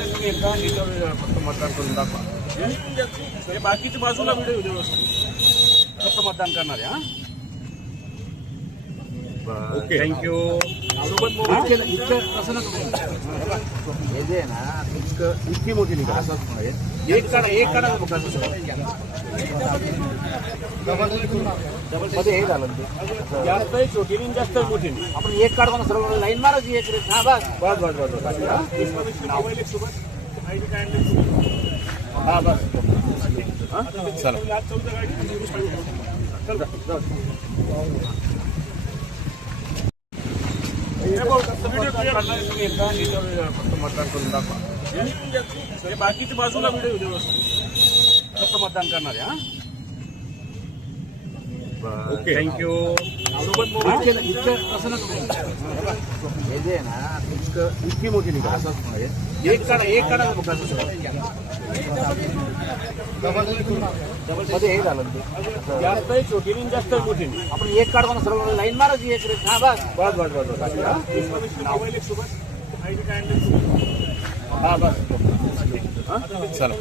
फक्त मतदान करून दाखवा. हे बाकीच्या बाजूला व्हिडिओ व्यवस्थित फक्त मतदान करणार आहे. हा ओके थँक्यू. हे जे ना इतकी मोठी निघा असंच एक काढा मध्ये हे झालं ते जास्त छोटी नाही जास्त मोठी नाही. आपण एक काढतो ना सर्व लाईन मारायची एक रेस. हा बस बस बस बस बस हा बस चला फक्त मतदान करून दाखवा. हे बाकीच्या बाजूला व्हिडिओ व्यवस्थित फक्त मतदान करणार आहे. हा ओके थँक्यू. हे जे ना इतकी मोठी निघा असंच एक काढा मध्ये हे झालं ते जास्त छोटी नाही जास्त मोठी नाही. आपण एक काढतो ना सर्व लाईन मारायची एक रेस. हा बस बस बस बस बस हा बस चला